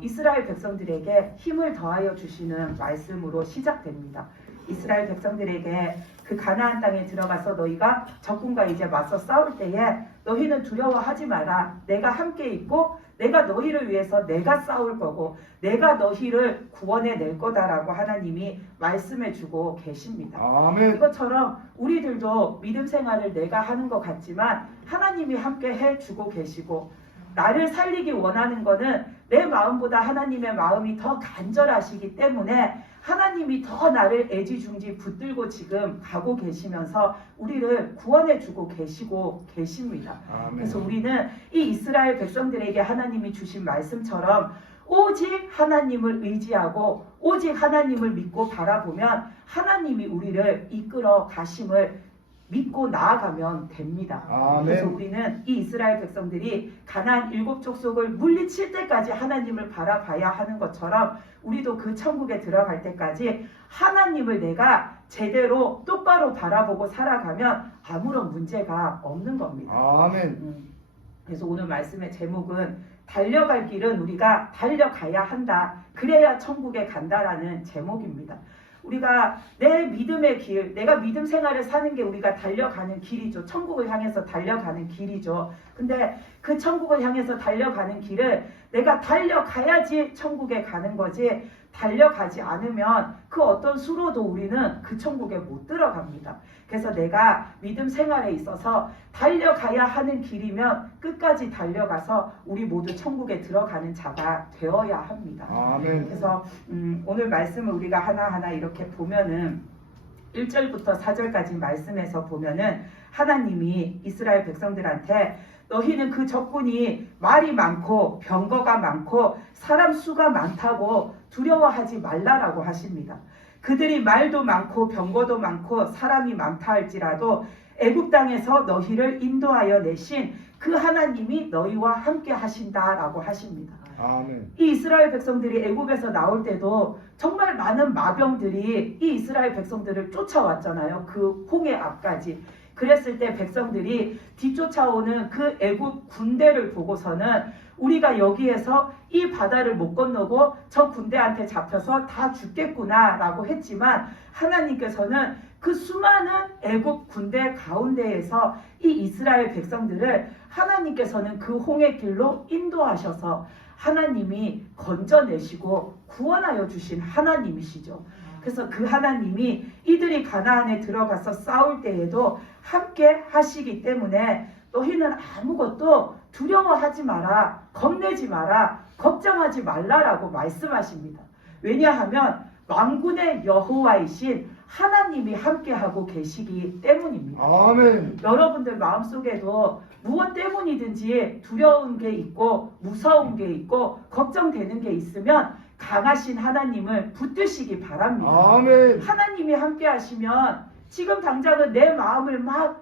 이스라엘 백성들에게 힘을 더하여 주시는 말씀으로 시작됩니다. 이스라엘 백성들에게 그 가나안 땅에 들어가서 너희가 적군과 이제 맞서 싸울 때에 너희는 두려워하지 마라. 내가 함께 있고 내가 너희를 위해서 내가 싸울 거고 내가 너희를 구원해 낼 거다라고 하나님이 말씀해 주고 계십니다. 아멘. 이것처럼 우리들도 믿음 생활을 내가 하는 것 같지만 하나님이 함께 해 주고 계시고 나를 살리기 원하는 거는 내 마음보다 하나님의 마음이 더 간절하시기 때문에 하나님이 더 나를 애지중지 붙들고 지금 가고 계시면서 우리를 구원해 주고 계시고 계십니다. 아멘. 그래서 우리는 이 이스라엘 백성들에게 하나님이 주신 말씀처럼 오직 하나님을 의지하고 오직 하나님을 믿고 바라보면 하나님이 우리를 이끌어 가심을 믿고 나아가면 됩니다. 아멘. 그래서 우리는 이 이스라엘 백성들이 가나안 7 족속을 물리칠 때까지 하나님을 바라봐야 하는 것처럼 우리도 그 천국에 들어갈 때까지 하나님을 내가 제대로 똑바로 바라보고 살아가면 아무런 문제가 없는 겁니다. 아멘. 그래서 오늘 말씀의 제목은 달려갈 길은 우리가 달려가야 한다. 그래야 천국에 간다라는 제목입니다. 우리가 내 믿음의 길, 내가 믿음 생활을 사는 게 우리가 달려가는 길이죠. 천국을 향해서 달려가는 길이죠. 근데 그 천국을 향해서 달려가는 길을 내가 달려가야지 천국에 가는 거지 달려가지 않으면 그 어떤 수로도 우리는 그 천국에 못 들어갑니다. 그래서 내가 믿음 생활에 있어서 달려가야 하는 길이면 끝까지 달려가서 우리 모두 천국에 들어가는 자가 되어야 합니다. 아멘. 그래서 오늘 말씀을 우리가 하나하나 이렇게 보면은 1절부터 4절까지 말씀에서 보면은 하나님이 이스라엘 백성들한테 너희는 그 적군이 말이 많고 병거가 많고 사람 수가 많다고 두려워하지 말라라고 하십니다. 그들이 말도 많고 병거도 많고 사람이 많다 할지라도 애굽 땅에서 너희를 인도하여 내신 그 하나님이 너희와 함께 하신다라고 하십니다. 아멘. 이 이스라엘 백성들이 애굽에서 나올 때도 정말 많은 마병들이 이 이스라엘 백성들을 쫓아왔잖아요. 그 홍해 앞까지. 그랬을 때 백성들이 뒤쫓아오는 그 애굽 군대를 보고서는 우리가 여기에서 이 바다를 못 건너고 저 군대한테 잡혀서 다 죽겠구나 라고 했지만 하나님께서는 그 수많은 애굽 군대 가운데에서 이 이스라엘 백성들을 하나님께서는 그 홍해 길로 인도하셔서 하나님이 건져내시고 구원하여 주신 하나님이시죠. 그래서 그 하나님이 이들이 가나안에 들어가서 싸울 때에도 함께 하시기 때문에 너희는 아무것도 두려워하지 마라, 겁내지 마라, 걱정하지 말라라고 말씀하십니다. 왜냐하면 만군의 여호와이신 하나님이 함께하고 계시기 때문입니다. 아멘. 여러분들 마음속에도 무엇 때문이든지 두려운 게 있고 무서운 게 있고 걱정되는 게 있으면 강하신 하나님을 붙드시기 바랍니다. 아멘. 하나님이 함께 하시면 지금 당장은 내 마음을 막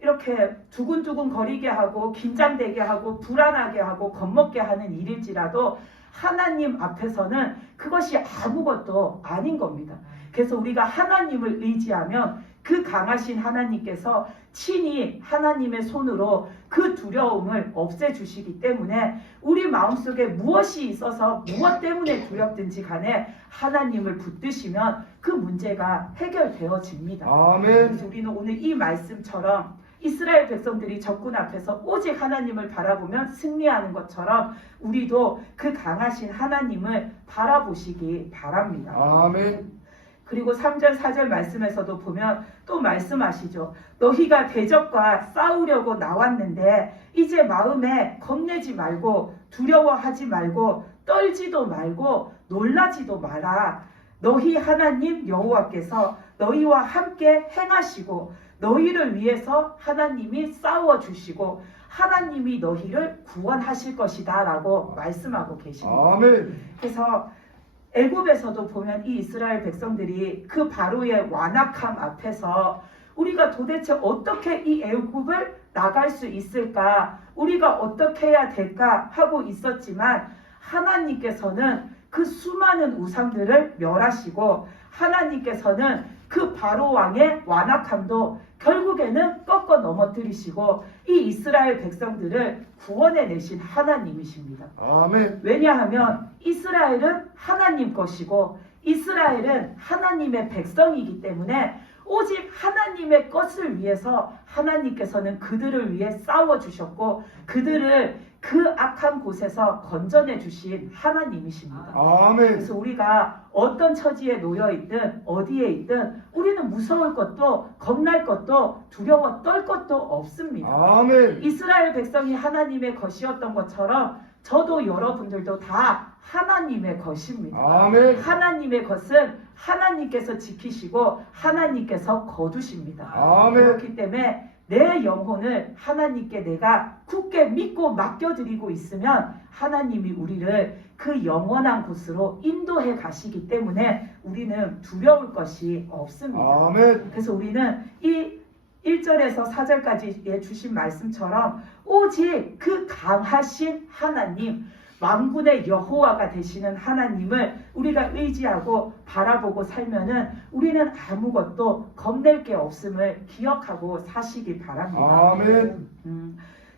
이렇게 두근두근 거리게 하고 긴장되게 하고 불안하게 하고 겁먹게 하는 일일지라도 하나님 앞에서는 그것이 아무것도 아닌 겁니다. 그래서 우리가 하나님을 의지하면 그 강하신 하나님께서 친히 하나님의 손으로 그 두려움을 없애주시기 때문에 우리 마음속에 무엇이 있어서 무엇 때문에 두렵든지 간에 하나님을 붙드시면 그 문제가 해결되어집니다. 아멘. 그래서 우리는 오늘 이 말씀처럼 이스라엘 백성들이 적군 앞에서 오직 하나님을 바라보면 승리하는 것처럼 우리도 그 강하신 하나님을 바라보시기 바랍니다. 아멘. 그리고 3절 4절 말씀에서도 보면 또 말씀하시죠. 너희가 대적과 싸우려고 나왔는데 이제 마음에 겁내지 말고 두려워하지 말고 떨지도 말고 놀라지도 마라. 너희 하나님 여호와께서 너희와 함께 행하시고 너희를 위해서 하나님이 싸워주시고 하나님이 너희를 구원하실 것이다 라고 말씀하고 계십니다. 아멘. 그래서 애굽에서도 보면 이 이스라엘 백성들이 그 바로의 완악함 앞에서 우리가 도대체 어떻게 이 애굽을 나갈 수 있을까? 우리가 어떻게 해야 될까? 하고 있었지만 하나님께서는 그 수많은 우상들을 멸하시고 하나님께서는 그 바로 왕의 완악함도 결국에는 꺾어 꺾어 넘어뜨리시고 이 이스라엘 백성들을 구원해 내신 하나님이십니다. 아멘. 왜냐하면 이스라엘은 하나님 것이고 이스라엘은 하나님의 백성이기 때문에 오직 하나님의 것을 위해서 하나님께서는 그들을 위해 싸워주셨고 그들을 그 악한 곳에서 건져내 주신 하나님이십니다. 아멘. 그래서 우리가 어떤 처지에 놓여 있든 어디에 있든 우리는 무서울 것도 겁날 것도 두려워 떨 것도 없습니다. 아멘. 이스라엘 백성이 하나님의 것이었던 것처럼 저도 여러분들도 다 하나님의 것입니다. 아멘. 하나님의 것은 하나님께서 지키시고 하나님께서 거두십니다. 아멘. 그렇기 때문에 내 영혼을 하나님께 내가 굳게 믿고 맡겨드리고 있으면 하나님이 우리를 그 영원한 곳으로 인도해 가시기 때문에 우리는 두려울 것이 없습니다. 아멘. 그래서 우리는 이 1절에서 4절까지 주신 말씀처럼 오직 그 강하신 하나님, 만군의 여호와가 되시는 하나님을 우리가 의지하고 바라보고 살면은 우리는 아무것도 겁낼 게 없음을 기억하고 사시기 바랍니다. 아멘.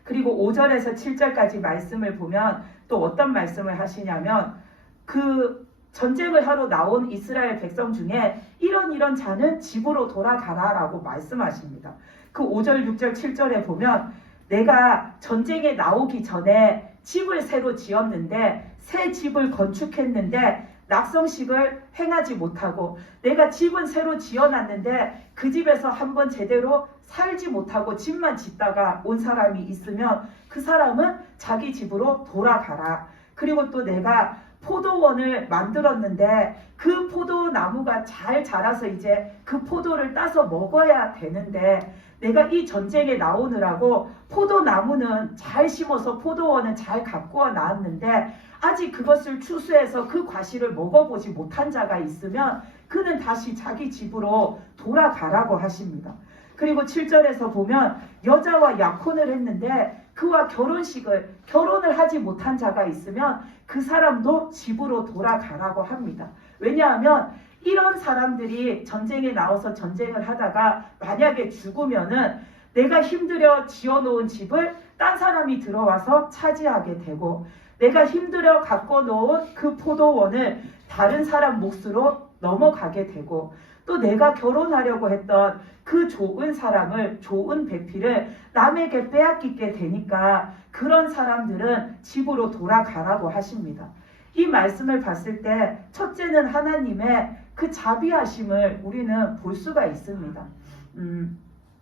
그리고 5절에서 7절까지 말씀을 보면 또 어떤 말씀을 하시냐면 그 전쟁을 하러 나온 이스라엘 백성 중에 이런 자는 집으로 돌아가라라고 말씀하십니다. 그 5절, 6절, 7절에 보면 내가 전쟁에 나오기 전에 집을 새로 지었는데 새 집을 건축했는데 낙성식을 행하지 못하고 내가 집은 새로 지어놨는데 그 집에서 한번 제대로 살지 못하고 집만 짓다가 온 사람이 있으면 그 사람은 자기 집으로 돌아가라. 그리고 또 내가 포도원을 만들었는데 그 포도나무가 잘 자라서 이제 그 포도를 따서 먹어야 되는데 내가 이 전쟁에 나오느라고 포도나무는 잘 심어서 포도원은 잘 가꾸어 놨는데 아직 그것을 추수해서 그 과실을 먹어보지 못한 자가 있으면 그는 다시 자기 집으로 돌아가라고 하십니다. 그리고 7절에서 보면 여자와 약혼을 했는데 그와 결혼을 하지 못한 자가 있으면 그 사람도 집으로 돌아가라고 합니다. 왜냐하면 이런 사람들이 전쟁에 나와서 전쟁을 하다가 만약에 죽으면은 내가 힘들여 지어놓은 집을 딴 사람이 들어와서 차지하게 되고 내가 힘들여 갖고 놓은 그 포도원을 다른 사람 몫으로 넘어가게 되고 또 내가 결혼하려고 했던 그 좋은 사람을 좋은 배필을 남에게 빼앗기게 되니까 그런 사람들은 집으로 돌아가라고 하십니다. 이 말씀을 봤을 때 첫째는 하나님의 그 자비하심을 우리는 볼 수가 있습니다.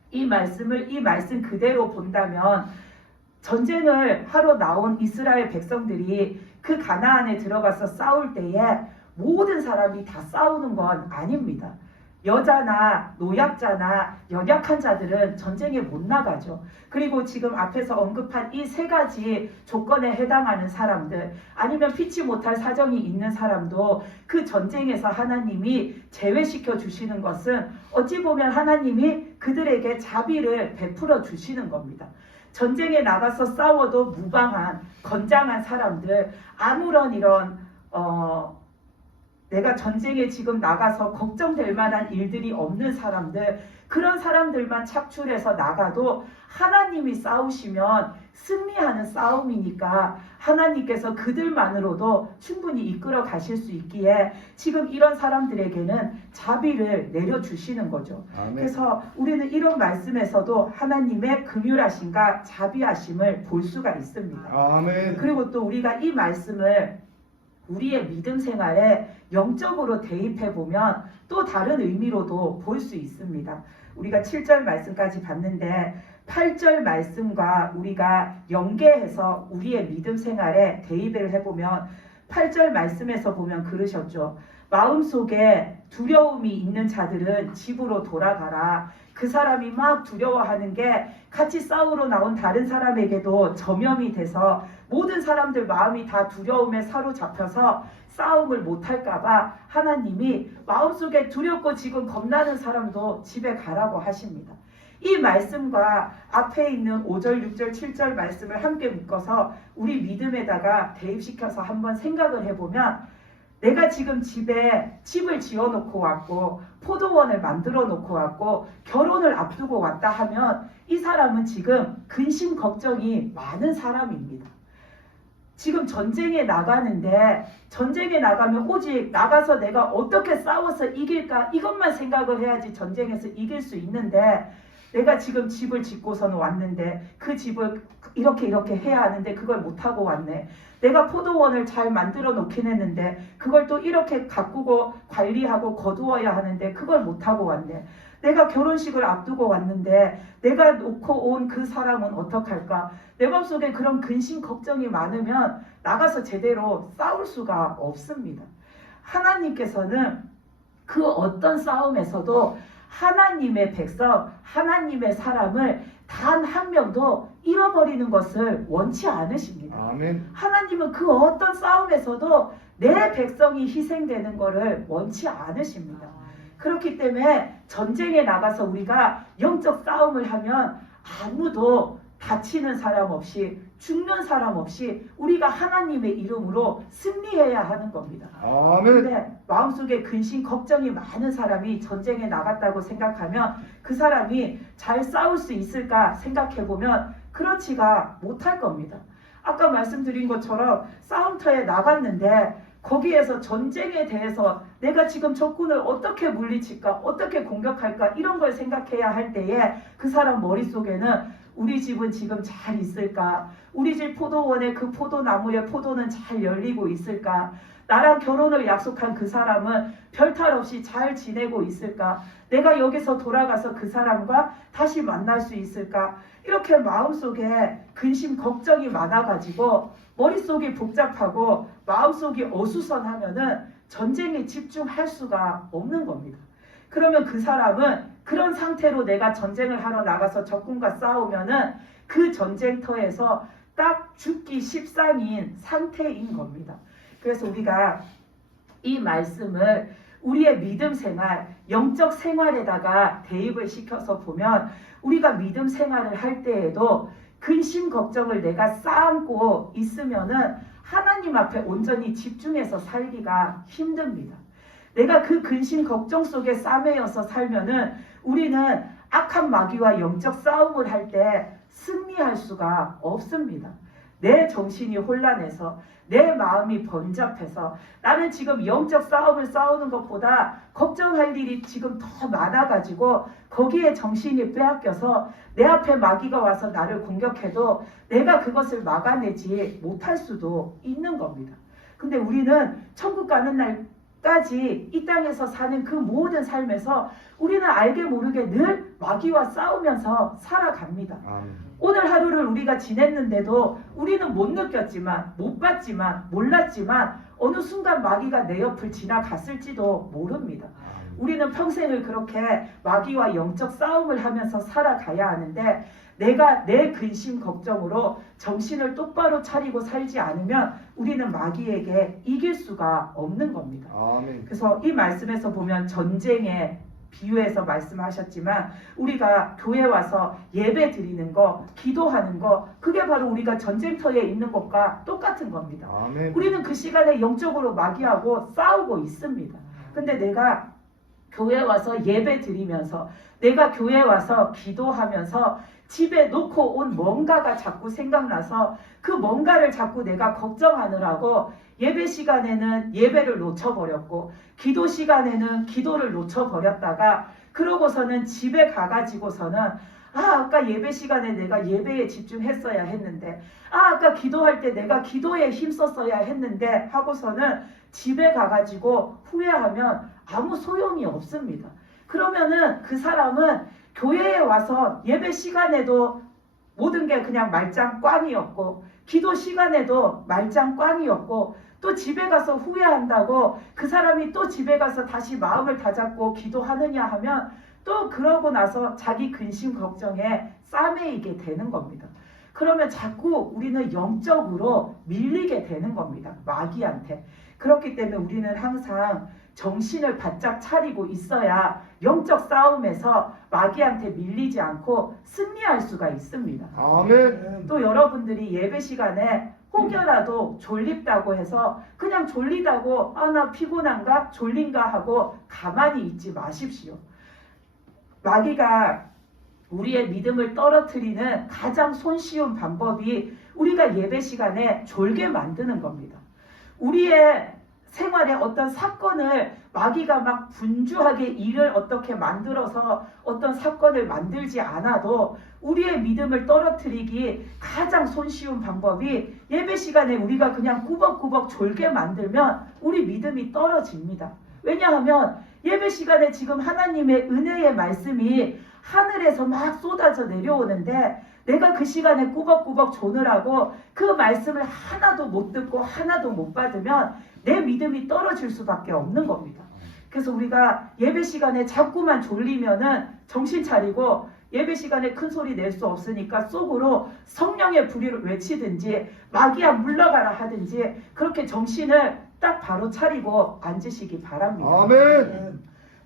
이 말씀 그대로 본다면 전쟁을 하러 나온 이스라엘 백성들이 그 가나안에 들어가서 싸울 때에 모든 사람이 다 싸우는 건 아닙니다. 여자나 노약자나 연약한 자들은 전쟁에 못 나가죠. 그리고 지금 앞에서 언급한 이 세 가지 조건에 해당하는 사람들 아니면 피치 못할 사정이 있는 사람도 그 전쟁에서 하나님이 제외시켜 주시는 것은 어찌 보면 하나님이 그들에게 자비를 베풀어 주시는 겁니다. 전쟁에 나가서 싸워도 무방한 건장한 사람들 아무런 이런 내가 전쟁에 지금 나가서 걱정될 만한 일들이 없는 사람들 그런 사람들만 착출해서 나가도 하나님이 싸우시면 승리하는 싸움이니까 하나님께서 그들만으로도 충분히 이끌어 가실 수 있기에 지금 이런 사람들에게는 자비를 내려주시는 거죠. 아멘. 그래서 우리는 이런 말씀에서도 하나님의 긍휼하심과 자비하심을 볼 수가 있습니다. 아멘. 그리고 또 우리가 이 말씀을 우리의 믿음 생활에 영적으로 대입해 보면 또 다른 의미로도 볼 수 있습니다. 우리가 7절 말씀까지 봤는데 8절 말씀과 우리가 연계해서 우리의 믿음 생활에 대입을 해보면 8절 말씀에서 보면 그러셨죠. 마음속에 두려움이 있는 자들은 집으로 돌아가라. 그 사람이 막 두려워하는 게 같이 싸우러 나온 다른 사람에게도 전염이 돼서 모든 사람들 마음이 다 두려움에 사로잡혀서 싸움을 못할까봐 하나님이 마음속에 두렵고 지금 겁나는 사람도 집에 가라고 하십니다. 이 말씀과 앞에 있는 5절, 6절, 7절 말씀을 함께 묶어서 우리 믿음에다가 대입시켜서 한번 생각을 해보면 내가 지금 집을 지어놓고 왔고 포도원을 만들어 놓고 왔고 결혼을 앞두고 왔다 하면 이 사람은 지금 근심 걱정이 많은 사람입니다. 지금 전쟁에 나가는데 전쟁에 나가면 오직 나가서 내가 어떻게 싸워서 이길까 이것만 생각을 해야지 전쟁에서 이길 수 있는데 내가 지금 집을 짓고서는 왔는데 그 집을 이렇게 해야 하는데 그걸 못하고 왔네. 내가 포도원을 잘 만들어 놓긴 했는데 그걸 또 이렇게 가꾸고 관리하고 거두어야 하는데 그걸 못하고 왔네. 내가 결혼식을 앞두고 왔는데 내가 놓고 온 그 사람은 어떡할까? 내 맘속에 그런 근심 걱정이 많으면 나가서 제대로 싸울 수가 없습니다. 하나님께서는 그 어떤 싸움에서도 하나님의 백성, 하나님의 사람을 단 한 명도 잃어버리는 것을 원치 않으십니다. 아멘. 하나님은 그 어떤 싸움에서도 내 백성이 희생되는 것을 원치 않으십니다. 그렇기 때문에 전쟁에 나가서 우리가 영적 싸움을 하면 아무도 다치는 사람 없이 죽는 사람 없이 우리가 하나님의 이름으로 승리해야 하는 겁니다. 아멘. 그런데 마음속에 근심 걱정이 많은 사람이 전쟁에 나갔다고 생각하면 그 사람이 잘 싸울 수 있을까 생각해보면 그렇지가 못할 겁니다. 아까 말씀드린 것처럼 싸움터에 나갔는데 거기에서 전쟁에 대해서 내가 지금 적군을 어떻게 물리칠까 어떻게 공격할까 이런 걸 생각해야 할 때에 그 사람 머릿속에는 우리 집은 지금 잘 있을까? 우리 집 포도원의 그 포도나무의 포도는 잘 열리고 있을까? 나랑 결혼을 약속한 그 사람은 별탈 없이 잘 지내고 있을까? 내가 여기서 돌아가서 그 사람과 다시 만날 수 있을까? 이렇게 마음속에 근심 걱정이 많아가지고 머릿속이 복잡하고 마음속이 어수선하면은 전쟁에 집중할 수가 없는 겁니다. 그러면 그 사람은 그런 상태로 내가 전쟁을 하러 나가서 적군과 싸우면은 그 전쟁터에서 딱 죽기 십상인 상태인 겁니다. 그래서 우리가 이 말씀을 우리의 믿음 생활, 영적 생활에다가 대입을 시켜서 보면 우리가 믿음 생활을 할 때에도 근심 걱정을 내가 쌓고 있으면은 하나님 앞에 온전히 집중해서 살기가 힘듭니다. 내가 그 근심 걱정 속에 싸매여서 살면은 우리는 악한 마귀와 영적 싸움을 할 때 승리할 수가 없습니다. 내 정신이 혼란해서 내 마음이 번잡해서 나는 지금 영적 싸움을 싸우는 것보다 걱정할 일이 지금 더 많아가지고 거기에 정신이 빼앗겨서 내 앞에 마귀가 와서 나를 공격해도 내가 그것을 막아내지 못할 수도 있는 겁니다. 근데 우리는 천국 가는 날까지 이 땅에서 사는 그 모든 삶에서 우리는 알게 모르게 늘 마귀와 싸우면서 살아갑니다. 아멘. 오늘 하루를 우리가 지냈는데도 우리는 못 느꼈지만 못 봤지만 몰랐지만 어느 순간 마귀가 내 옆을 지나갔을지도 모릅니다. 우리는 평생을 그렇게 마귀와 영적 싸움을 하면서 살아가야 하는데 내가 내 근심 걱정으로 정신을 똑바로 차리고 살지 않으면 우리는 마귀에게 이길 수가 없는 겁니다. 아멘. 그래서 이 말씀에서 보면 전쟁에 비유해서 말씀하셨지만 우리가 교회 와서 예배 드리는 거, 기도하는 거 그게 바로 우리가 전쟁터에 있는 것과 똑같은 겁니다. 아멘. 우리는 그 시간에 영적으로 마귀하고 싸우고 있습니다. 근데 내가 교회 와서 예배 드리면서 내가 교회 와서 기도하면서 집에 놓고 온 뭔가가 자꾸 생각나서 그 뭔가를 자꾸 내가 걱정하느라고 예배 시간에는 예배를 놓쳐버렸고 기도 시간에는 기도를 놓쳐버렸다가 그러고서는 집에 가가지고서는 아까 예배 시간에 내가 예배에 집중했어야 했는데 아까 기도할 때 내가 기도에 힘썼어야 했는데 하고서는 집에 가가지고 후회하면 아무 소용이 없습니다. 그러면은 그 사람은 교회에 와서 예배 시간에도 모든 게 그냥 말짱 꽝이었고 기도 시간에도 말짱 꽝이었고 또 집에 가서 후회한다고 그 사람이 또 집에 가서 다시 마음을 다잡고 기도하느냐 하면 또 그러고 나서 자기 근심 걱정에 싸매이게 되는 겁니다. 그러면 자꾸 우리는 영적으로 밀리게 되는 겁니다. 마귀한테. 그렇기 때문에 우리는 항상 정신을 바짝 차리고 있어야 영적 싸움에서 마귀한테 밀리지 않고 승리할 수가 있습니다. 아멘. 또 여러분들이 예배 시간에 혹여라도 졸립다고 해서 그냥 졸리다고 나 피곤한가 졸린가 하고 가만히 있지 마십시오. 마귀가 우리의 믿음을 떨어뜨리는 가장 손쉬운 방법이 우리가 예배 시간에 졸게 만드는 겁니다. 우리의 생활에 어떤 사건을 마귀가 막 분주하게 일을 어떻게 만들어서 어떤 사건을 만들지 않아도 우리의 믿음을 떨어뜨리기 가장 손쉬운 방법이 예배 시간에 우리가 그냥 꾸벅꾸벅 졸게 만들면 우리 믿음이 떨어집니다. 왜냐하면 예배 시간에 지금 하나님의 은혜의 말씀이 하늘에서 막 쏟아져 내려오는데 내가 그 시간에 꾸벅꾸벅 조느라고 그 말씀을 하나도 못 듣고 하나도 못 받으면 내 믿음이 떨어질 수밖에 없는 겁니다. 그래서 우리가 예배 시간에 자꾸만 졸리면은 정신 차리고 예배 시간에 큰 소리 낼 수 없으니까 속으로 성령의 불의를 외치든지 마귀야 물러가라 하든지 그렇게 정신을 딱 바로 차리고 앉으시기 바랍니다. 아멘.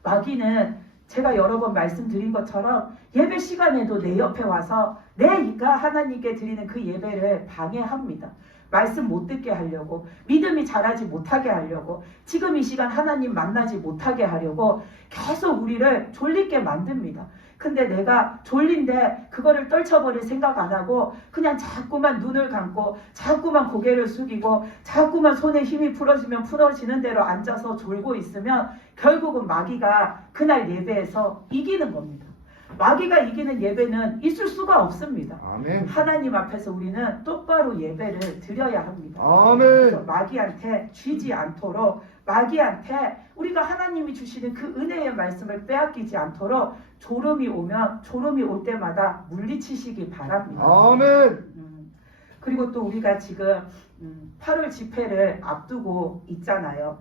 마귀는 제가 여러 번 말씀드린 것처럼 예배 시간에도 내 옆에 와서 내가 하나님께 드리는 그 예배를 방해합니다. 말씀 못 듣게 하려고, 믿음이 자라지 못하게 하려고, 지금 이 시간 하나님 만나지 못하게 하려고 계속 우리를 졸리게 만듭니다. 근데 내가 졸린데 그거를 떨쳐버릴 생각 안 하고 그냥 자꾸만 눈을 감고 자꾸만 고개를 숙이고 자꾸만 손에 힘이 풀어지면 풀어지는 대로 앉아서 졸고 있으면 결국은 마귀가 그날 예배에서 이기는 겁니다. 마귀가 이기는 예배는 있을 수가 없습니다. 아멘. 하나님 앞에서 우리는 똑바로 예배를 드려야 합니다. 아멘. 그래서 마귀한테 쥐지 않도록, 마귀한테 우리가 하나님이 주시는 그 은혜의 말씀을 빼앗기지 않도록 졸음이 오면 졸음이 올 때마다 물리치시기 바랍니다. 아멘. 그리고 또 우리가 지금 8월 집회를 앞두고 있잖아요.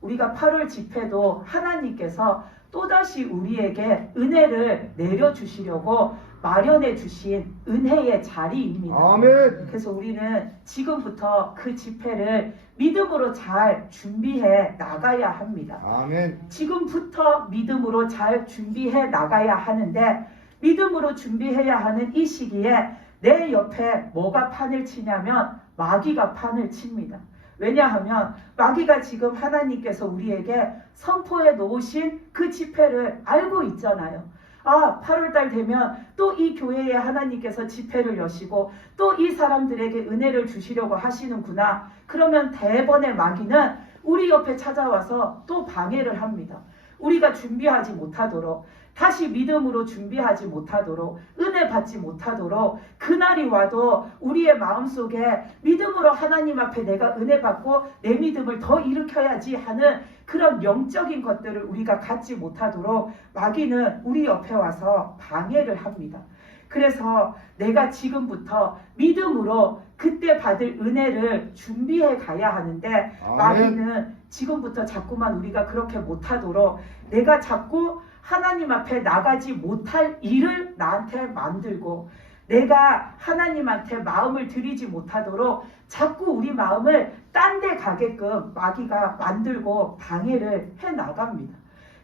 우리가 8월 집회도 하나님께서 또다시 우리에게 은혜를 내려주시려고 마련해 주신 은혜의 자리입니다. 아멘. 그래서 우리는 지금부터 그 집회를 믿음으로 잘 준비해 나가야 합니다. 아멘. 지금부터 믿음으로 잘 준비해 나가야 하는데 믿음으로 준비해야 하는 이 시기에 내 옆에 뭐가 판을 치냐면 마귀가 판을 칩니다. 왜냐하면 마귀가 지금 하나님께서 우리에게 선포해 놓으신 그 집회를 알고 있잖아요. 8월달 되면 또 이 교회에 하나님께서 집회를 여시고 또 이 사람들에게 은혜를 주시려고 하시는구나. 그러면 대번의 마귀는 우리 옆에 찾아와서 또 방해를 합니다. 우리가 준비하지 못하도록, 다시 믿음으로 준비하지 못하도록, 은혜 받지 못하도록, 그날이 와도 우리의 마음속에 믿음으로 하나님 앞에 내가 은혜 받고 내 믿음을 더 일으켜야지 하는 그런 영적인 것들을 우리가 갖지 못하도록 마귀는 우리 옆에 와서 방해를 합니다. 그래서 내가 지금부터 믿음으로 그때 받을 은혜를 준비해 가야 하는데 마귀는 지금부터 자꾸만 우리가 그렇게 못하도록 내가 자꾸 하나님 앞에 나가지 못할 일을 나한테 만들고 내가 하나님한테 마음을 드리지 못하도록 자꾸 우리 마음을 딴 데 가게끔 마귀가 만들고 방해를 해 나갑니다.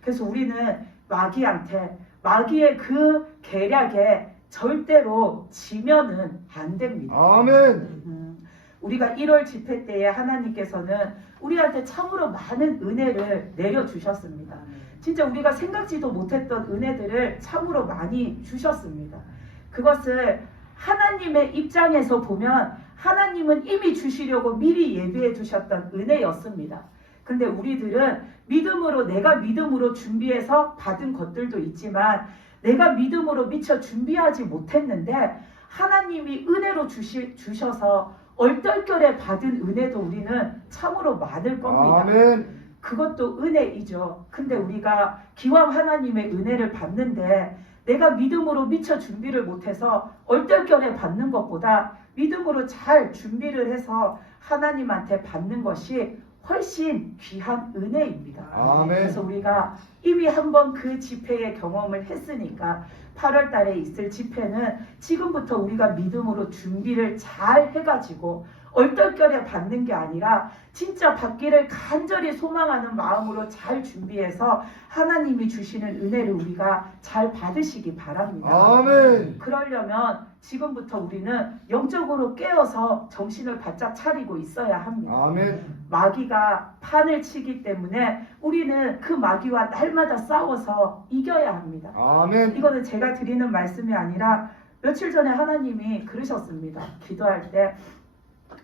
그래서 우리는 마귀한테, 마귀의 그 계략에 절대로 지면은 안 됩니다. 아멘. 우리가 1월 집회 때에 하나님께서는 우리한테 참으로 많은 은혜를 내려주셨습니다. 진짜 우리가 생각지도 못했던 은혜들을 참으로 많이 주셨습니다. 그것을 하나님의 입장에서 보면 하나님은 이미 주시려고 미리 예비해 두셨던 은혜였습니다. 근데 우리들은 믿음으로, 내가 믿음으로 준비해서 받은 것들도 있지만 내가 믿음으로 미처 준비하지 못했는데 하나님이 은혜로 주셔서 얼떨결에 받은 은혜도 우리는 참으로 많을 겁니다. 아멘. 그것도 은혜이죠. 근데 우리가 기왕 하나님의 은혜를 받는데 내가 믿음으로 미처 준비를 못해서 얼떨결에 받는 것보다 믿음으로 잘 준비를 해서 하나님한테 받는 것이 훨씬 귀한 은혜입니다. 아멘. 그래서 우리가 이미 한번 그 집회의 경험을 했으니까 8월 달에 있을 집회는 지금부터 우리가 믿음으로 준비를 잘 해가지고 얼떨결에 받는 게 아니라 진짜 받기를 간절히 소망하는 마음으로 잘 준비해서 하나님이 주시는 은혜를 우리가 잘 받으시기 바랍니다. 아멘. 그러려면 지금부터 우리는 영적으로 깨어서 정신을 바짝 차리고 있어야 합니다. 아멘. 마귀가 판을 치기 때문에 우리는 그 마귀와 날마다 싸워서 이겨야 합니다. 아멘. 이거는 제가 드리는 말씀이 아니라 며칠 전에 하나님이 그러셨습니다. 기도할 때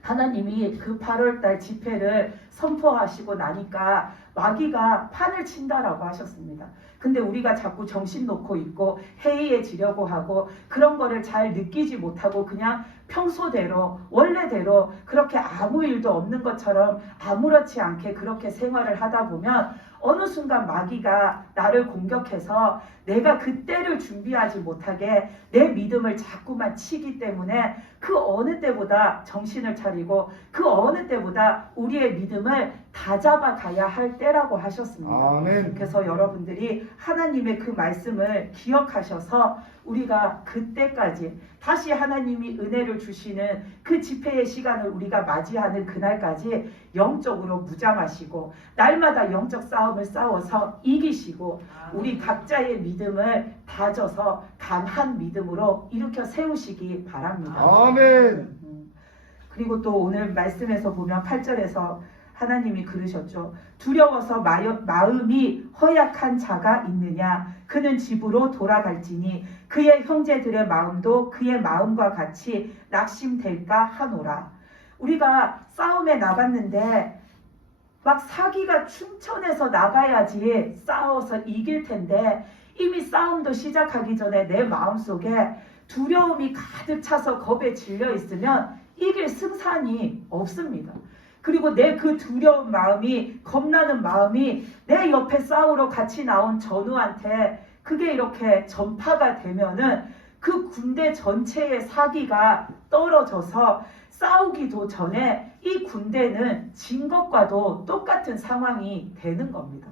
하나님이 그 8월달 집회를 선포하시고 나니까 마귀가 판을 친다라고 하셨습니다. 근데 우리가 자꾸 정신 놓고 있고 해이해지려고 하고 그런 거를 잘 느끼지 못하고 그냥 평소대로 원래대로 그렇게 아무 일도 없는 것처럼 아무렇지 않게 그렇게 생활을 하다 보면 어느 순간 마귀가 나를 공격해서 내가 그때를 준비하지 못하게 내 믿음을 자꾸만 치기 때문에 그 어느 때보다 정신을 차리고 그 어느 때보다 우리의 믿음을 다잡아 가야 할 때라고 하셨습니다. 아멘. 그래서 여러분들이 하나님의 그 말씀을 기억하셔서 우리가 그때까지 다시 하나님이 은혜를 주시는 그 집회의 시간을 우리가 맞이하는 그날까지 영적으로 무장하시고 날마다 영적 싸움을 싸워서 이기시고 우리 각자의 믿음을 다져서 강한 믿음으로 일으켜 세우시기 바랍니다. 아멘. 그리고 또 오늘 말씀에서 보면 8절에서 하나님이 그러셨죠. 두려워서 마음이 허약한 자가 있느냐? 그는 집으로 돌아갈지니 그의 형제들의 마음도 그의 마음과 같이 낙심될까 하노라. 우리가 싸움에 나갔는데 막 사기가 춘천에서 나가야지 싸워서 이길 텐데 이미 싸움도 시작하기 전에 내 마음속에 두려움이 가득 차서 겁에 질려 있으면 이길 승산이 없습니다. 그리고 내 그 두려운 마음이 겁나는 마음이 내 옆에 싸우러 같이 나온 전우한테 그게 이렇게 전파가 되면은 그 군대 전체의 사기가 떨어져서 싸우기도 전에 이 군대는 진 것과도 똑같은 상황이 되는 겁니다.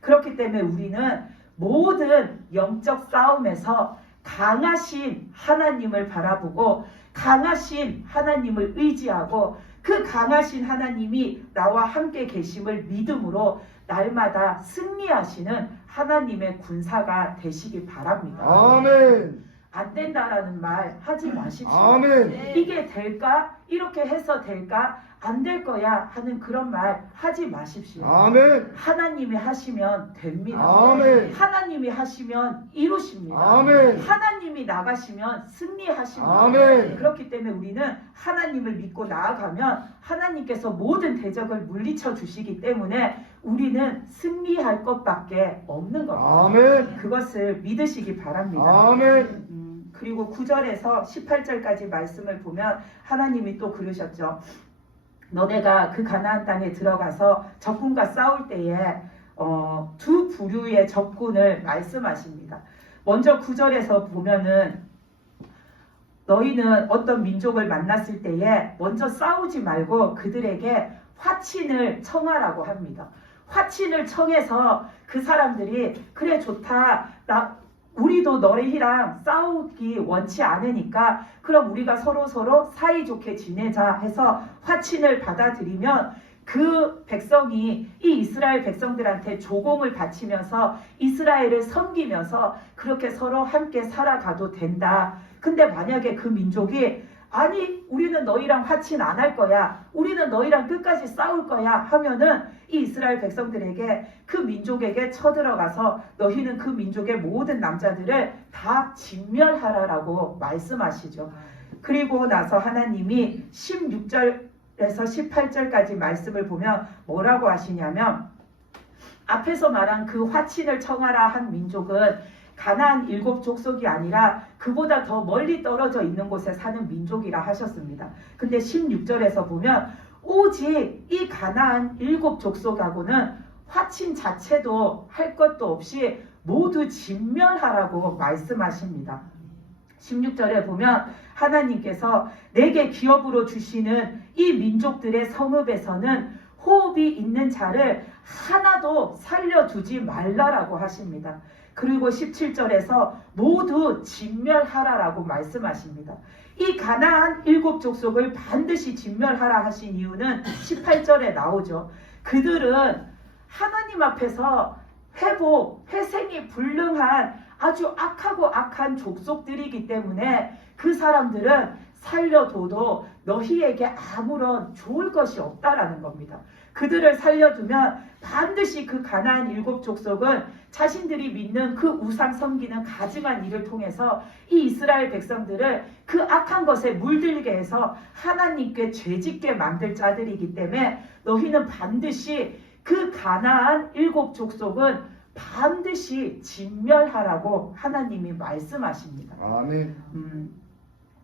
그렇기 때문에 우리는 모든 영적 싸움에서 강하신 하나님을 바라보고 강하신 하나님을 의지하고 그 강하신 하나님이 나와 함께 계심을 믿음으로 날마다 승리하시는 하나님의 군사가 되시기 바랍니다. 아멘. 안 된다라는 말 하지 마십시오. 아멘. 이게 될까? 이렇게 해서 될까? 안 될 거야 하는 그런 말 하지 마십시오. 아멘. 하나님이 하시면 됩니다. 아멘. 하나님이 하시면 이루십니다. 아멘. 하나님이 나가시면 승리하십니다. 아멘. 그렇기 때문에 우리는 하나님을 믿고 나아가면 하나님께서 모든 대적을 물리쳐 주시기 때문에 우리는 승리할 것밖에 없는 겁니다. 아멘. 그것을 믿으시기 바랍니다. 아멘. 그리고 9절에서 18절까지 말씀을 보면 하나님이 또 그러셨죠. 너네가 그 가나안 땅에 들어가서 적군과 싸울 때에 두 부류의 적군을 말씀하십니다. 먼저 9절에서 보면은 너희는 어떤 민족을 만났을 때에 먼저 싸우지 말고 그들에게 화친을 청하라고 합니다. 화친을 청해서 그 사람들이 그래 좋다 우리도 너희랑 싸우기 원치 않으니까 그럼 우리가 서로 사이좋게 지내자 해서 화친을 받아들이면 그 백성이 이 이스라엘 백성들한테 조공을 바치면서 이스라엘을 섬기면서 그렇게 서로 함께 살아가도 된다. 근데 만약에 그 민족이 아니 우리는 너희랑 화친 안 할 거야. 우리는 너희랑 끝까지 싸울 거야 하면은 이 이스라엘 백성들에게 그 민족에게 쳐들어가서 너희는 그 민족의 모든 남자들을 다 진멸하라라고 말씀하시죠. 그리고 나서 하나님이 16절에서 18절까지 말씀을 보면 뭐라고 하시냐면 앞에서 말한 그 화친을 청하라 한 민족은 가나안 7 족속이 아니라 그보다 더 멀리 떨어져 있는 곳에 사는 민족이라 하셨습니다. 근데 16절에서 보면 오직 이 가나안 7 족속하고는 화친 자체도 할 것도 없이 모두 진멸하라고 말씀하십니다. 16절에 보면 하나님께서 내게 기업으로 주시는 이 민족들의 성읍에서는 호흡이 있는 자를 하나도 살려두지 말라라고 하십니다. 그리고 17절에서 모두 진멸하라라고 말씀하십니다. 이 가나안 7 족속을 반드시 진멸하라 하신 이유는 18절에 나오죠. 그들은 하나님 앞에서 회생이 불능한 아주 악하고 악한 족속들이기 때문에 그 사람들은 살려둬도 너희에게 아무런 좋을 것이 없다라는 겁니다. 그들을 살려두면 반드시 그 가나안 7족속은 자신들이 믿는 그 우상 섬기는 가증한 일을 통해서 이 이스라엘 백성들을 그 악한 것에 물들게 해서 하나님께 죄짓게 만들 자들이기 때문에 너희는 반드시 그 가나안 7족속은 반드시 진멸하라고 하나님이 말씀하십니다. 아멘.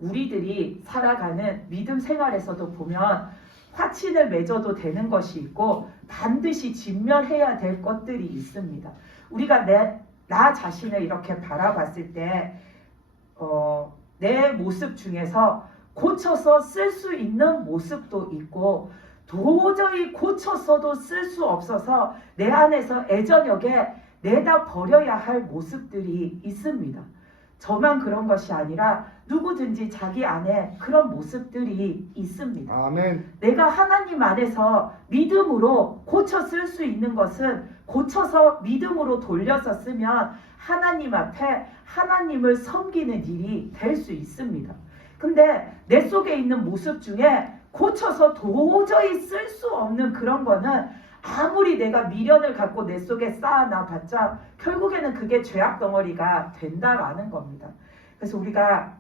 우리들이 살아가는 믿음 생활에서도 보면 화친을 맺어도 되는 것이 있고 반드시 진멸해야 될 것들이 있습니다. 우리가 나 자신을 이렇게 바라봤을 때 내 모습 중에서 고쳐서 쓸 수 있는 모습도 있고 도저히 고쳤어도 쓸 수 없어서 내 안에서 애저녁에 내다 버려야 할 모습들이 있습니다. 저만 그런 것이 아니라 누구든지 자기 안에 그런 모습들이 있습니다. 아멘. 내가 하나님 안에서 믿음으로 고쳐 쓸 수 있는 것은 고쳐서 믿음으로 돌려서 쓰면 하나님 앞에 하나님을 섬기는 일이 될 수 있습니다. 근데 내 속에 있는 모습 중에 고쳐서 도저히 쓸 수 없는 그런 거는 아무리 내가 미련을 갖고 내 속에 쌓아놔 봤자 결국에는 그게 죄악 덩어리가 된다라는 겁니다. 그래서 우리가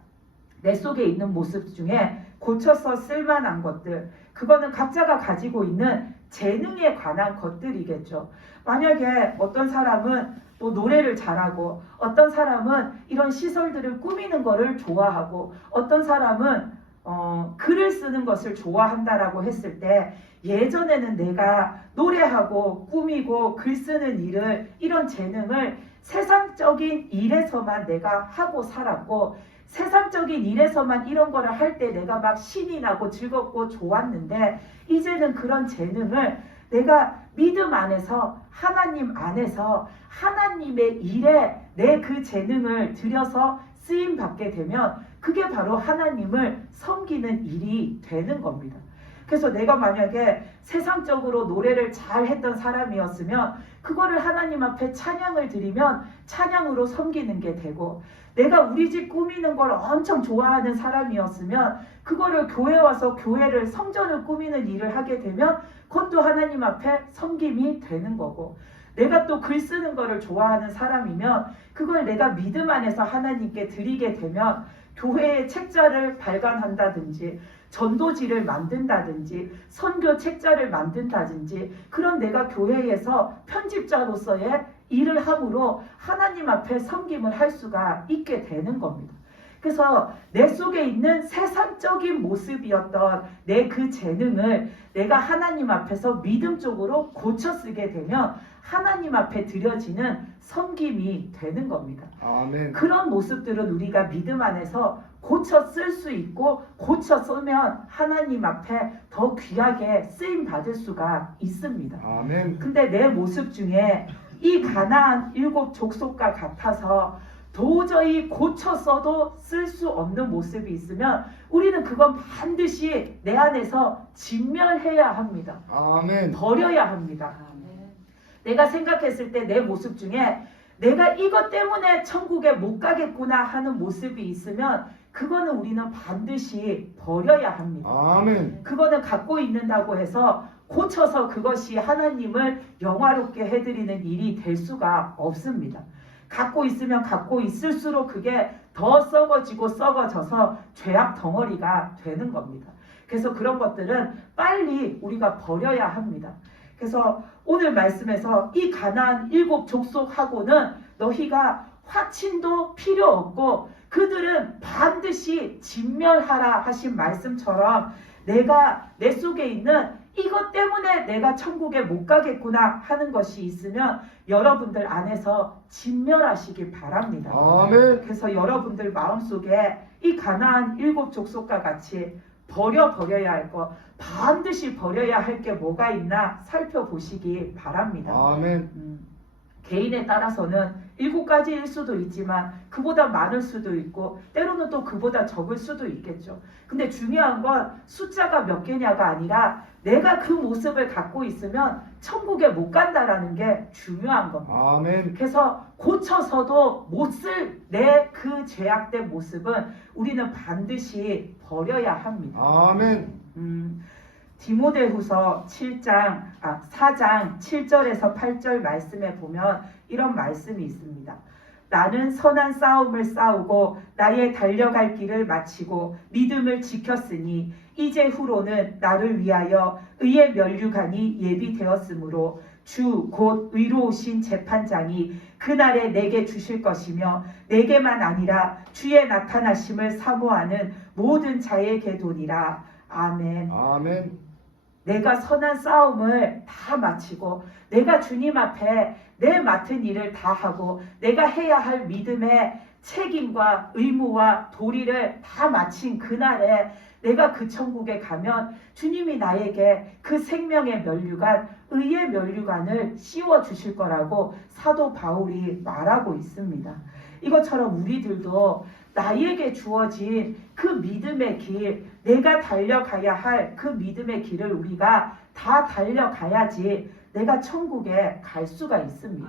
내 속에 있는 모습 중에 고쳐서 쓸만한 것들, 그거는 각자가 가지고 있는 재능에 관한 것들이겠죠. 만약에 어떤 사람은 뭐 노래를 잘하고 어떤 사람은 이런 시설들을 꾸미는 거를 좋아하고 어떤 사람은 글을 쓰는 것을 좋아한다라고 했을 때 예전에는 내가 노래하고 꾸미고 글 쓰는 일을 이런 재능을 세상적인 일에서만 내가 하고 살았고 세상적인 일에서만 이런 거를 할 때 내가 막 신이 나고 즐겁고 좋았는데 이제는 그런 재능을 내가 믿음 안에서 하나님 안에서 하나님의 일에 내 그 재능을 들여서 쓰임 받게 되면 그게 바로 하나님을 섬기는 일이 되는 겁니다. 그래서 내가 만약에 세상적으로 노래를 잘 했던 사람이었으면 그거를 하나님 앞에 찬양을 드리면 찬양으로 섬기는 게 되고 내가 우리 집 꾸미는 걸 엄청 좋아하는 사람이었으면 그거를 교회 와서 교회를 성전을 꾸미는 일을 하게 되면 그것도 하나님 앞에 섬김이 되는 거고 내가 또 글 쓰는 거를 좋아하는 사람이면 그걸 내가 믿음 안에서 하나님께 드리게 되면 교회의 책자를 발간한다든지 전도지를 만든다든지 선교 책자를 만든다든지 그런 내가 교회에서 편집자로서의 일을 함으로 하나님 앞에 섬김을 할 수가 있게 되는 겁니다. 그래서 내 속에 있는 세상적인 모습이었던 내 그 재능을 내가 하나님 앞에서 믿음적으로 고쳐 쓰게 되면 하나님 앞에 드려지는 섬김이 되는 겁니다. 아멘. 그런 모습들은 우리가 믿음 안에서 고쳐 쓸 수 있고 고쳐 쓰면 하나님 앞에 더 귀하게 쓰임 받을 수가 있습니다. 아멘. 근데 내 모습 중에 이 가나안 7족속과 같아서 도저히 고쳐 써도 쓸 수 없는 모습이 있으면 우리는 그건 반드시 내 안에서 진멸해야 합니다. 아멘. 버려야 합니다. 내가 생각했을 때 내 모습 중에 내가 이것 때문에 천국에 못 가겠구나 하는 모습이 있으면 그거는 우리는 반드시 버려야 합니다. 아멘. 그거는 갖고 있는다고 해서 고쳐서 그것이 하나님을 영화롭게 해드리는 일이 될 수가 없습니다. 갖고 있으면 갖고 있을수록 그게 더 썩어지고 썩어져서 죄악 덩어리가 되는 겁니다. 그래서 그런 것들은 빨리 우리가 버려야 합니다. 그래서 오늘 말씀에서 이 가나안 7족속하고는 너희가 화친도 필요 없고 그들은 반드시 진멸하라 하신 말씀처럼 내가 내 속에 있는 이것 때문에 내가 천국에 못 가겠구나 하는 것이 있으면 여러분들 안에서 진멸하시길 바랍니다. 아멘. 그래서 여러분들 마음속에 이 가나안 7족속과 같이 버려야 할 것, 반드시 버려야 할 게 뭐가 있나 살펴보시기 바랍니다. 아멘. 개인에 따라서는 7가지일 수도 있지만 그보다 많을 수도 있고 때로는 또 그보다 적을 수도 있겠죠. 근데 중요한 건 숫자가 몇 개냐가 아니라 내가 그 모습을 갖고 있으면 천국에 못 간다라는 게 중요한 겁니다. 아멘. 그래서 고쳐서도 못 쓸 내 그 죄악된 모습은 우리는 반드시 버려야 합니다. 아멘. 디모데후서 4장 7절에서 8절 말씀에 보면 이런 말씀이 있습니다. 나는 선한 싸움을 싸우고 나의 달려갈 길을 마치고 믿음을 지켰으니 이제 후로는 나를 위하여 의의 면류관이 예비되었으므로 주 곧 의로우신 재판장이 그날에 내게 주실 것이며 내게만 아니라 주의 나타나심을 사모하는 모든 자에게 도니라. 아멘. 아멘. 내가 선한 싸움을 다 마치고 내가 주님 앞에 내 맡은 일을 다 하고 내가 해야 할 믿음의 책임과 의무와 도리를 다 마친 그날에 내가 그 천국에 가면 주님이 나에게 그 생명의 면류관, 의의 면류관을 씌워 주실 거라고 사도 바울이 말하고 있습니다. 이것처럼 우리들도 나에게 주어진 그 믿음의 길, 내가 달려가야 할 그 믿음의 길을 우리가 다 달려가야지 내가 천국에 갈 수가 있습니다.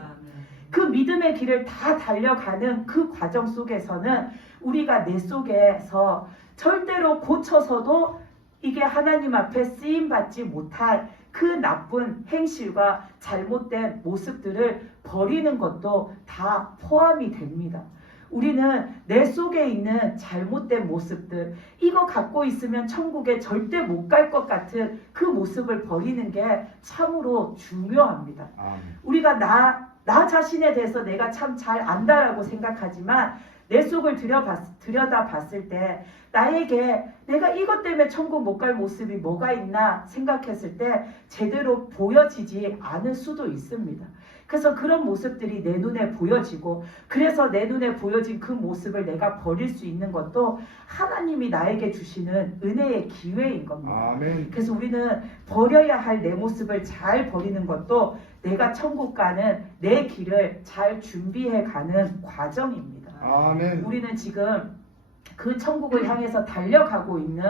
그 믿음의 길을 다 달려가는 그 과정 속에서는 우리가 내 속에서 절대로 고쳐서도 이게 하나님 앞에 쓰임받지 못할 그 나쁜 행실과 잘못된 모습들을 버리는 것도 다 포함이 됩니다. 우리는 내 속에 있는 잘못된 모습들, 이거 갖고 있으면 천국에 절대 못 갈 것 같은 그 모습을 버리는 게 참으로 중요합니다. 아멘. 우리가 나 자신에 대해서 내가 참 잘 안다라고 생각하지만 내 속을 들여다 봤을 때 나에게 내가 이것 때문에 천국 못 갈 모습이 뭐가 있나 생각했을 때 제대로 보여지지 않을 수도 있습니다. 그래서 그런 모습들이 내 눈에 보여지고 그래서 내 눈에 보여진 그 모습을 내가 버릴 수 있는 것도 하나님이 나에게 주시는 은혜의 기회인 겁니다. 아멘. 그래서 우리는 버려야 할 내 모습을 잘 버리는 것도 내가 천국 가는 내 길을 잘 준비해 가는 과정입니다. 아멘. 우리는 지금 그 천국을 향해서 달려가고 있는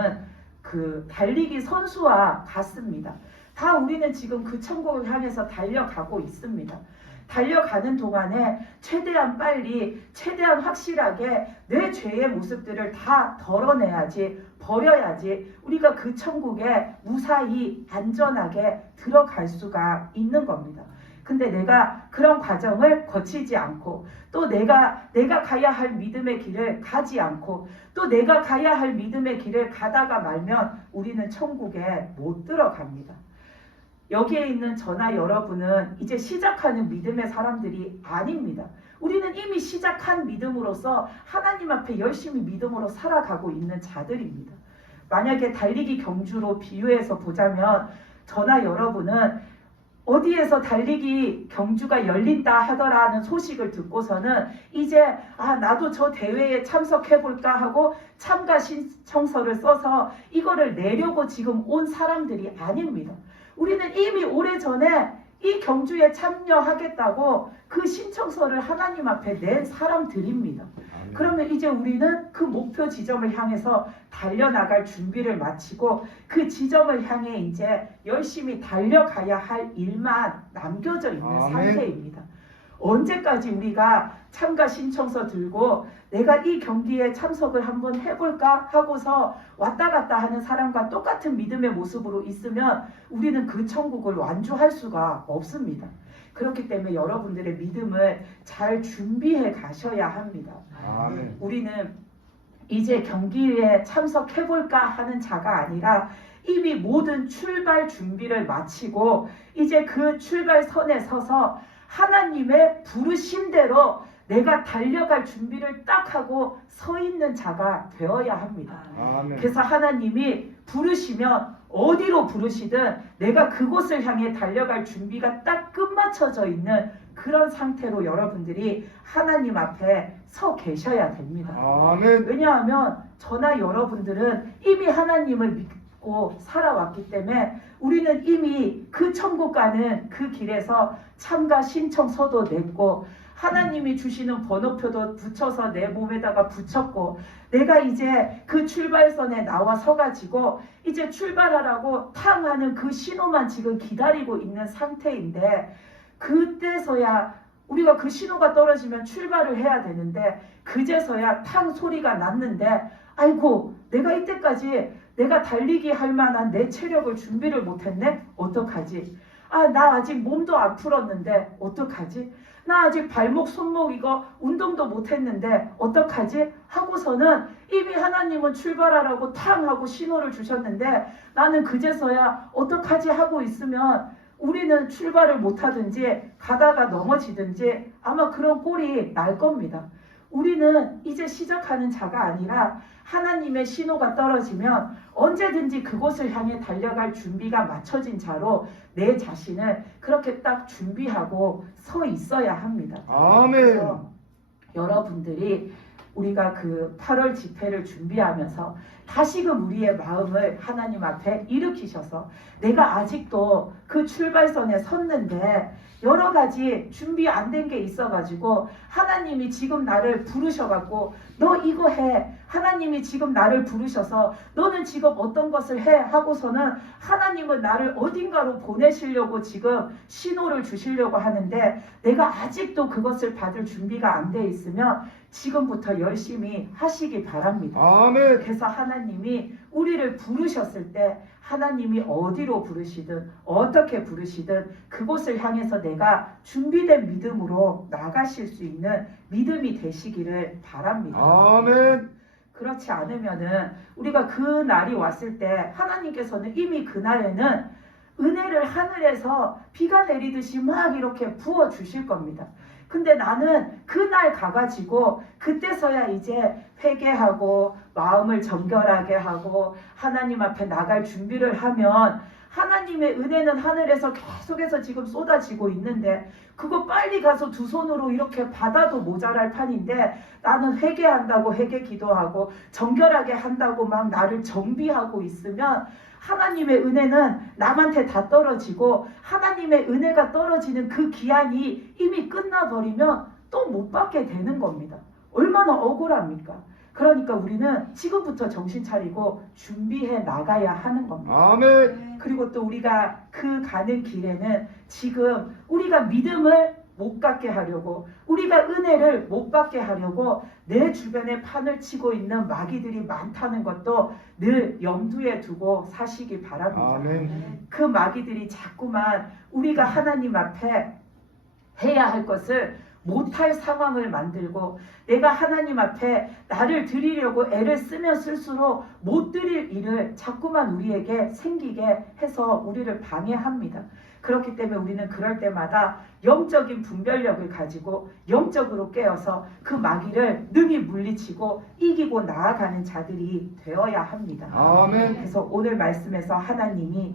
그 달리기 선수와 같습니다. 다 우리는 지금 그 천국을 향해서 달려가고 있습니다. 달려가는 동안에 최대한 빨리, 최대한 확실하게 내 죄의 모습들을 다 덜어내야지, 버려야지 우리가 그 천국에 무사히 안전하게 들어갈 수가 있는 겁니다. 근데 내가 그런 과정을 거치지 않고 또 내가 가야 할 믿음의 길을 가지 않고 또 내가 가야 할 믿음의 길을 가다가 말면 우리는 천국에 못 들어갑니다. 여기에 있는 저나 여러분은 이제 시작하는 믿음의 사람들이 아닙니다. 우리는 이미 시작한 믿음으로서 하나님 앞에 열심히 믿음으로 살아가고 있는 자들입니다. 만약에 달리기 경주로 비유해서 보자면 저나 여러분은 어디에서 달리기 경주가 열린다 하더라는 소식을 듣고서는 이제 나도 저 대회에 참석해볼까 하고 참가 신청서를 써서 이거를 내려고 지금 온 사람들이 아닙니다. 우리는 이미 오래전에 이 경주에 참여하겠다고 그 신청서를 하나님 앞에 낸 사람들입니다. 그러면 이제 우리는 그 목표 지점을 향해서 달려나갈 준비를 마치고 그 지점을 향해 이제 열심히 달려가야 할 일만 남겨져 있는 아멘. 상태입니다. 언제까지 우리가 참가 신청서 들고 내가 이 경기에 참석을 한번 해볼까 하고서 왔다 갔다 하는 사람과 똑같은 믿음의 모습으로 있으면 우리는 그 천국을 완주할 수가 없습니다. 그렇기 때문에 여러분들의 믿음을 잘 준비해 가셔야 합니다. 아멘. 우리는 이제 경기에 참석해볼까 하는 자가 아니라 이미 모든 출발 준비를 마치고 이제 그 출발선에 서서 하나님의 부르심대로 내가 달려갈 준비를 딱 하고 서 있는 자가 되어야 합니다. 아멘. 그래서 하나님이 부르시면 어디로 부르시든 내가 그곳을 향해 달려갈 준비가 딱 끝마쳐져 있는 그런 상태로 여러분들이 하나님 앞에 서 계셔야 됩니다. 아멘. 왜냐하면 저나 여러분들은 이미 하나님을 믿고 믿고 살아왔기 때문에 우리는 이미 그 천국 가는 그 길에서 참가 신청서도 냈고 하나님이 주시는 번호표도 붙여서 내 몸에다가 붙였고 내가 이제 그 출발선에 나와 서가지고 이제 출발하라고 탕 하는 그 신호만 지금 기다리고 있는 상태인데 그때서야 우리가 그 신호가 떨어지면 출발을 해야 되는데 그제서야 탕 소리가 났는데 아이고 내가 이때까지 내가 달리기 할 만한 내 체력을 준비를 못했네? 어떡하지? 아, 나 아직 몸도 안 풀었는데 어떡하지? 나 아직 발목, 손목 이거 운동도 못했는데 어떡하지? 하고서는 이미 하나님은 출발하라고 탕 하고 신호를 주셨는데 나는 그제서야 어떡하지 하고 있으면 우리는 출발을 못하든지 가다가 넘어지든지 아마 그런 꼴이 날 겁니다. 우리는 이제 시작하는 자가 아니라 하나님의 신호가 떨어지면 언제든지 그곳을 향해 달려갈 준비가 맞춰진 자로 내 자신을 그렇게 딱 준비하고 서 있어야 합니다. 아멘. 그래서 여러분들이 우리가 그 8월 집회를 준비하면서 다시금 우리의 마음을 하나님 앞에 일으키셔서 내가 아직도 그 출발선에 섰는데 여러 가지 준비 안 된 게 있어가지고 하나님이 지금 나를 부르셔갖고 너 이거 해. 하나님이 지금 나를 부르셔서 너는 지금 어떤 것을 해 하고서는 하나님은 나를 어딘가로 보내시려고 지금 신호를 주시려고 하는데 내가 아직도 그것을 받을 준비가 안 돼 있으면 지금부터 열심히 하시기 바랍니다. 아멘. 그래서 하나님이 우리를 부르셨을 때 하나님이 어디로 부르시든 어떻게 부르시든 그곳을 향해서 내가 준비된 믿음으로 나가실 수 있는 믿음이 되시기를 바랍니다. 아멘. 그렇지 않으면은 우리가 그 날이 왔을 때 하나님께서는 이미 그날에는 은혜를 하늘에서 비가 내리듯이 막 이렇게 부어 주실 겁니다. 근데 나는 그날 가가지고 그때서야 이제 회개하고 마음을 정결하게 하고 하나님 앞에 나갈 준비를 하면 하나님의 은혜는 하늘에서 계속해서 지금 쏟아지고 있는데 그거 빨리 가서 두 손으로 이렇게 받아도 모자랄 판인데 나는 회개한다고 회개 기도하고 정결하게 한다고 막 나를 정비하고 있으면 하나님의 은혜는 남한테 다 떨어지고 하나님의 은혜가 떨어지는 그 기한이 이미 끝나버리면 또 못 받게 되는 겁니다. 얼마나 억울합니까? 그러니까 우리는 지금부터 정신 차리고 준비해 나가야 하는 겁니다. 아멘. 그리고 또 우리가 그 가는 길에는 지금 우리가 믿음을 못 갖게 하려고 우리가 은혜를 못 받게 하려고 내 주변에 판을 치고 있는 마귀들이 많다는 것도 늘 염두에 두고 사시기 바랍니다. 아멘. 그 마귀들이 자꾸만 우리가 하나님 앞에 해야 할 것을 못할 상황을 만들고 내가 하나님 앞에 나를 드리려고 애를 쓰면 쓸수록 못 드릴 일을 자꾸만 우리에게 생기게 해서 우리를 방해합니다. 그렇기 때문에 우리는 그럴 때마다 영적인 분별력을 가지고 영적으로 깨어서 그 마귀를 능히 물리치고 이기고 나아가는 자들이 되어야 합니다. 아멘. 그래서 오늘 말씀에서 하나님이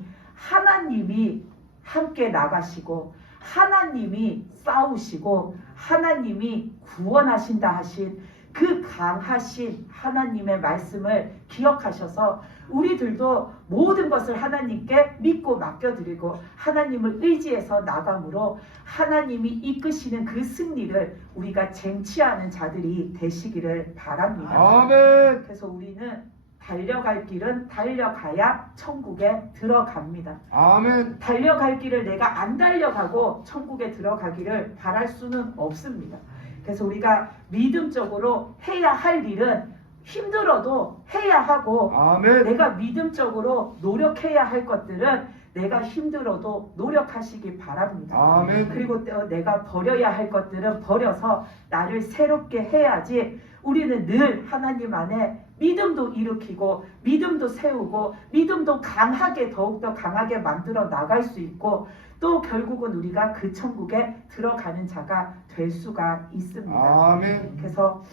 함께 나가시고 하나님이 싸우시고 하나님이 구원하신다 하신 그 강하신 하나님의 말씀을 기억하셔서 우리들도 모든 것을 하나님께 믿고 맡겨드리고 하나님을 의지해서 나감으로 하나님이 이끄시는 그 승리를 우리가 쟁취하는 자들이 되시기를 바랍니다. 아멘. 그래서 우리는 달려갈 길은 달려가야 천국에 들어갑니다. 아멘. 달려갈 길을 내가 안 달려가고 천국에 들어가기를 바랄 수는 없습니다. 그래서 우리가 믿음적으로 해야 할 일은 힘들어도 해야 하고 아멘. 내가 믿음적으로 노력해야 할 것들은 내가 힘들어도 노력하시기 바랍니다. 아멘. 그리고 또 내가 버려야 할 것들은 버려서 나를 새롭게 해야지 우리는 늘 하나님 안에 믿음도 일으키고 믿음도 세우고 믿음도 강하게 더욱더 강하게 만들어 나갈 수 있고 또 결국은 우리가 그 천국에 들어가는 자가 될 수가 있습니다. 아멘. 그래서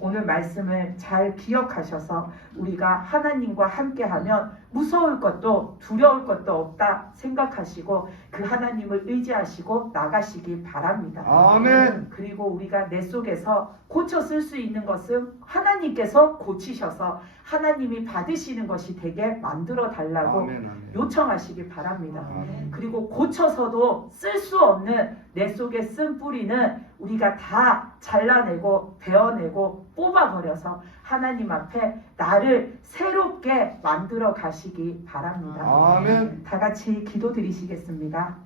오늘 말씀을 잘 기억하셔서 우리가 하나님과 함께하면 무서울 것도 두려울 것도 없다 생각하시고 그 하나님을 의지하시고 나가시기 바랍니다. 아멘. 그리고 우리가 내 속에서 고쳐 쓸 수 있는 것은 하나님께서 고치셔서 하나님이 받으시는 것이 되게 만들어 달라고 아멘. 아멘. 요청하시기 바랍니다. 아멘. 그리고 고쳐서도 쓸 수 없는 내 속에 쓴 뿌리는 우리가 다 잘라내고 베어내고 뽑아버려서 하나님 앞에 나를 새롭게 만들어 가시기 바랍니다. 아멘. 다 같이 기도드리시겠습니다.